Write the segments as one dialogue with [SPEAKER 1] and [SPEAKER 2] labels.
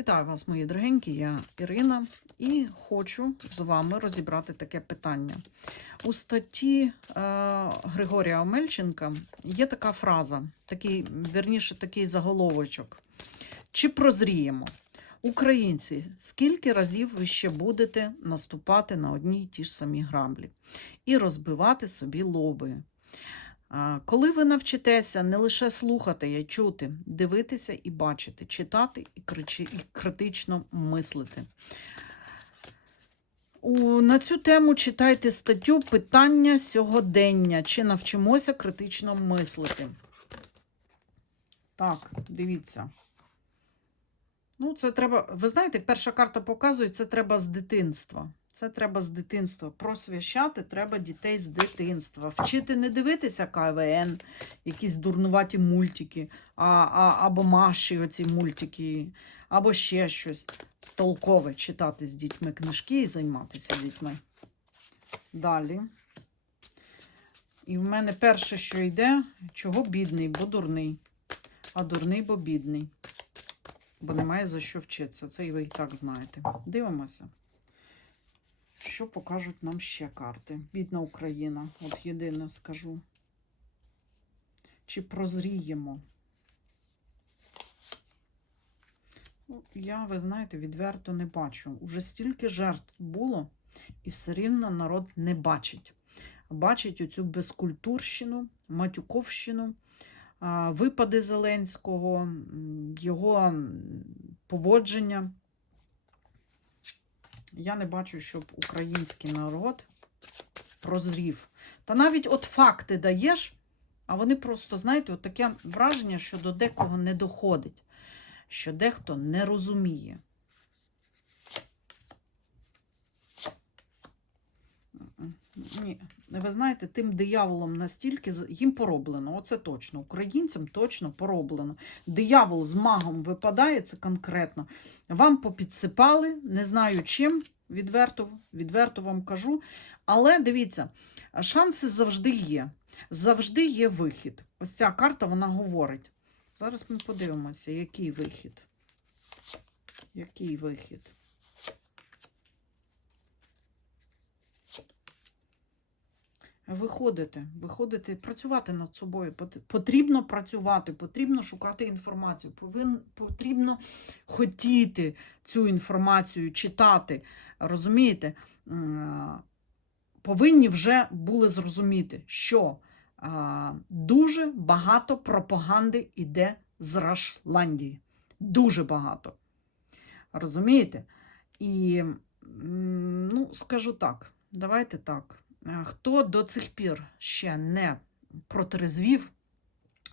[SPEAKER 1] Вітаю вас, мої дорогенькі, я Ірина, і хочу з вами розібрати таке питання. У статті е, Григорія Омельченка є така фраза, такий, вірніше, такий заголовочок. Чи прозріємо? Українці, скільки разів ви ще будете наступати на одні й ті ж самі граблі і розбивати собі лоби? Коли ви навчитеся не лише слухати, а чути, дивитися і бачити, читати і, критично мислити. На цю тему читайте статтю Питання сьогодення. Чи навчимося критично мислити? Так, дивіться. Ну, це треба. Ви знаєте, перша карта показує, це треба з дитинства. Це треба з дитинства. Просвящати треба дітей з дитинства. Вчити не дивитися КВН, якісь дурнуваті мультики, а, а, або маші оці мультики, або ще щось толкове читати з дітьми книжки і займатися дітьми. Далі. І в мене перше, що йде, чого бідний, бо дурний. А дурний, бо бідний. Бо немає за що вчитися. Це і ви і так знаєте. Дивимося. Що покажуть нам ще карти? Бідна Україна. От єдине скажу. Чи прозріємо? Ну, я, ви знаєте, відверто не бачу. Уже стільки жертв було, і все рівно народ не бачить. Бачить оцю безкультурщину, матюковщину, випади Зеленського, його поводження. Я не бачу, щоб український народ прозрів. Та навіть от факти даєш, а вони просто, знаєте, от таке враження, що до декого не доходить, що дехто не розуміє. Ні, ви знаєте, тим дияволом настільки їм пороблено. Оце точно. Українцям точно пороблено. Диявол з магом випадає, це конкретно. Вам попідсипали, не знаю чим, відверто, відверто вам кажу. Але дивіться, шанси завжди є. Завжди є вихід. Ось ця карта вона говорить. Зараз ми подивимося, який вихід. Який вихід? Виходити, виходити, працювати над собою. Потрібно працювати, потрібно шукати інформацію, повин, потрібно хотіти цю інформацію читати. Розумієте? Повинні вже були зрозуміти, що дуже багато пропаганди йде з Рашландії. Дуже багато. Розумієте? І, ну, скажу так, давайте так. Е, Хто до цих пір ще не протрезвів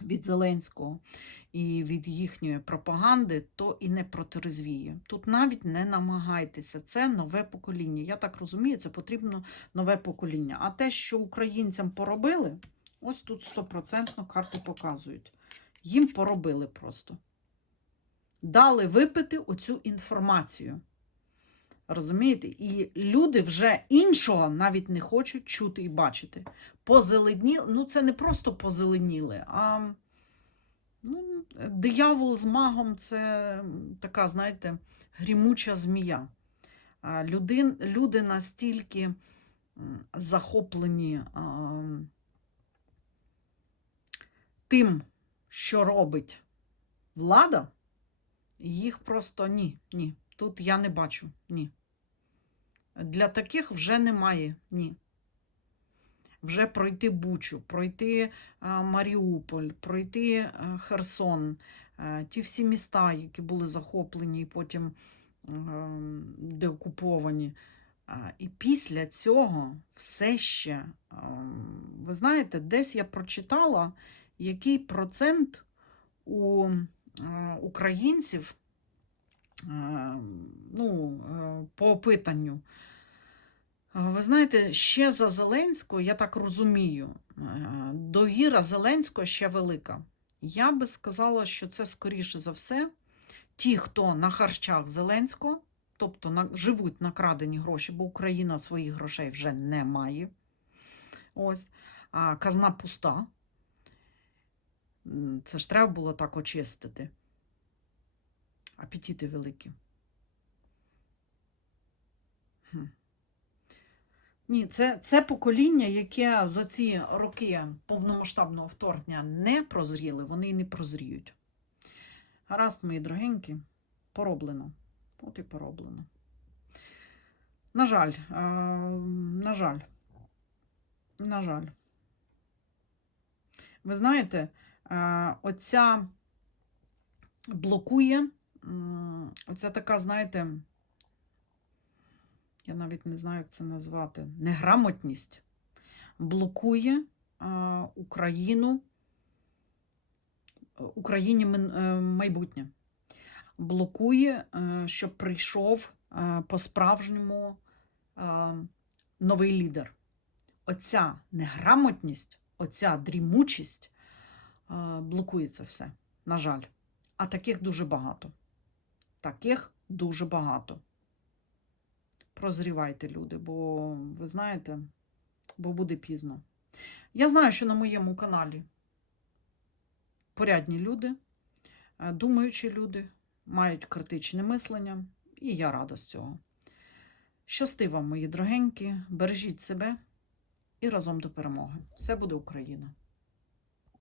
[SPEAKER 1] від Зеленського і від їхньої пропаганди, то і не протрезвіє. Тут навіть не намагайтеся. Це нове покоління. Я так розумію, це потрібно нове покоління. А те, що українцям поробили, ось тут стопроцентно карти показують. Їм поробили просто. Дали випити оцю інформацію. Розумієте? І люди вже іншого навіть не хочуть чути і бачити. Позеленіли, ну це не просто позеленіли, а ну, диявол з магом це така, знаєте, грімуча змія. Люди, люди настільки захоплені а, тим, що робить влада, їх просто ні, ні. Тут я не бачу, ні. Для таких вже немає, ні. Вже пройти Бучу, пройти Маріуполь, пройти Херсон, ті всі міста, які були захоплені і потім деокуповані. І після цього все ще, ви знаєте, десь я прочитала, який процент у українців е, ну, е, по опитанню. Е, Ви знаєте, ще за Зеленського, я так розумію, е, довіра Зеленського ще велика. Я би сказала, що це скоріше за все ті, хто на харчах Зеленського, тобто на, живуть на крадені гроші, бо Україна своїх грошей вже не має. Ось, а казна пуста. Це ж треба було так очистити. Апетити великі. Хм. Ні, це, це покоління, яке за ці роки повномасштабного вторгнення не прозріли, вони і не прозріють. Гаразд, мої дорогенькі, пороблено. От і пороблено. На жаль, е, на жаль, на жаль. Ви знаєте, оця блокує, оця така, знаєте, я навіть не знаю, як це назвати, неграмотність блокує е, Україну, Україні е, майбутнє. Блокує, е, щоб прийшов е, по-справжньому е, новий лідер. Оця неграмотність, оця дрімучість е, блокує це все, на жаль. А таких дуже багато. Таких дуже багато. Прозрівайте, люди, бо ви знаєте, бо буде пізно. Я знаю, що на моєму каналі порядні люди, е, думаючі люди, мають критичне мислення, і я рада з цього. Щасти вам, мої дорогенькі, бережіть себе і разом до перемоги. Все буде Україна!